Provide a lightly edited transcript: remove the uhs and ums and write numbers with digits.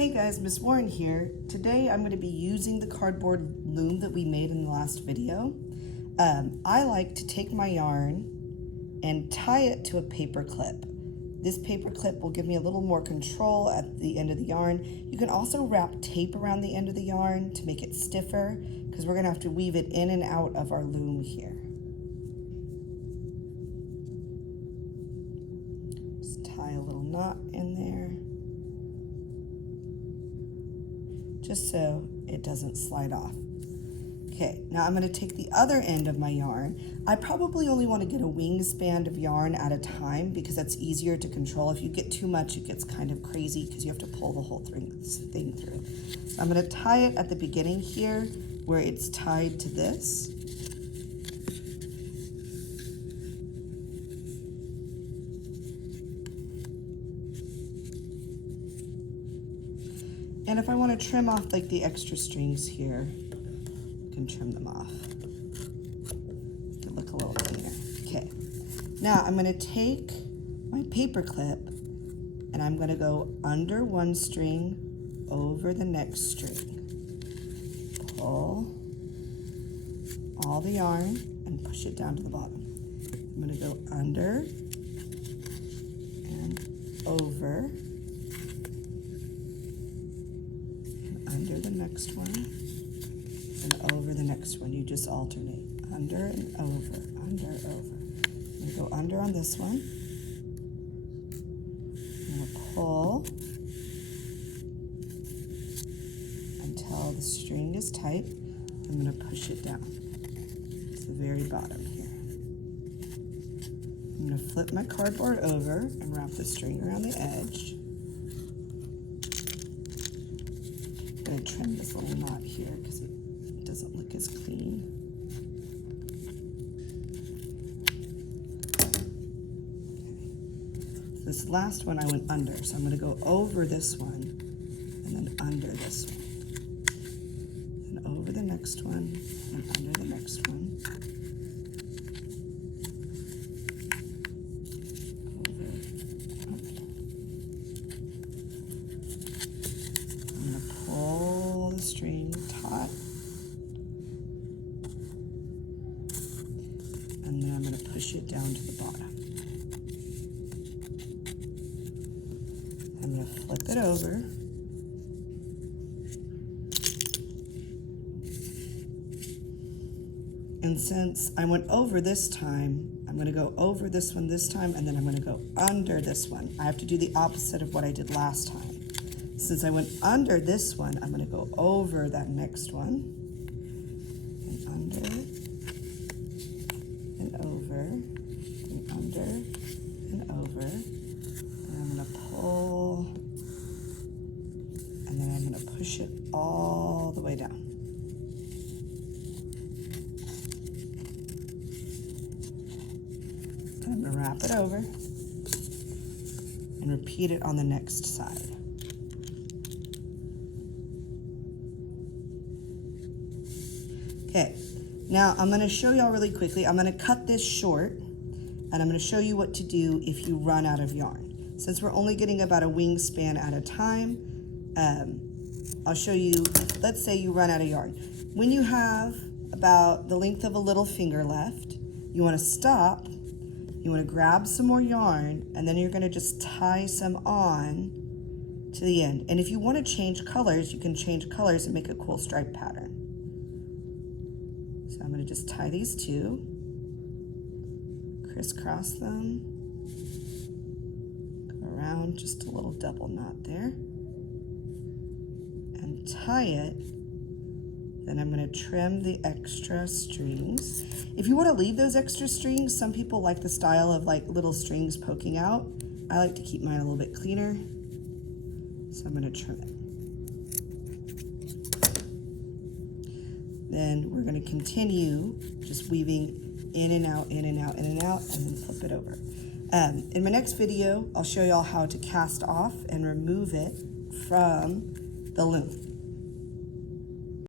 Hey guys, Miss Warren here. Today I'm going to be using the cardboard loom that we made in the last video. I like to take my yarn and tie it to a paper clip. This paper clip will give me a little more control at the end of the yarn. You can also wrap tape around the end of the yarn to make it stiffer because we're going to have to weave it in and out of our loom here. Just tie a little knot in there, just so it doesn't slide off. Okay, now I'm going to take the other end of my yarn. I probably only want to get a wingspan of yarn at a time because that's easier to control. If you get too much, it gets kind of crazy because you have to pull the whole thing through. So I'm going to tie it at the beginning here where it's tied to this. And if I want to trim off like the extra strings here, I can trim them off to look a little cleaner. Okay, now I'm going to take my paper clip and I'm going to go under one string, over the next string, pull all the yarn and push it down to the bottom. I'm going to go under and over, under the next one, and over the next one. You just alternate, under and over, under, over. I'm going to go under on this one. I'm going to pull until the string is tight. I'm going to push it down to the very bottom here. I'm going to flip my cardboard over and wrap the string around the edge. I'm going to trim this little knot here because it doesn't look as clean. Okay. So this last one I went under, so I'm going to go over this one and then under this one. And over the next one and under the next one. Pull the string taut, and then I'm going to push it down to the bottom. I'm going to flip it over, and since I went over this time, I'm going to go over this one this time, and then I'm going to go under this one. I have to do the opposite of what I did last time. Since I went under this one, I'm going to go over that next one, and under, and over, and under, and over, and I'm going to pull, and then I'm going to push it all the way down. And I'm going to wrap it over and repeat it on the next side. Okay, now I'm going to show y'all really quickly. I'm going to cut this short, and I'm going to show you what to do if you run out of yarn. Since we're only getting about a wingspan at a time, I'll show you, let's say you run out of yarn. When you have about the length of a little finger left, you want to stop, you want to grab some more yarn, and then you're going to just tie some on to the end. And if you want to change colors, you can change colors and make a cool stripe pattern. So I'm going to just tie these two, crisscross them, go around just a little double knot there, and tie it. Then I'm going to trim the extra strings. If you want to leave those extra strings, some people like the style of like little strings poking out. I like to keep mine a little bit cleaner, so I'm going to trim it. Then we're going to continue just weaving in and out, in and out, in and out, and then flip it over. In my next video, I'll show y'all how to cast off and remove it from the loom.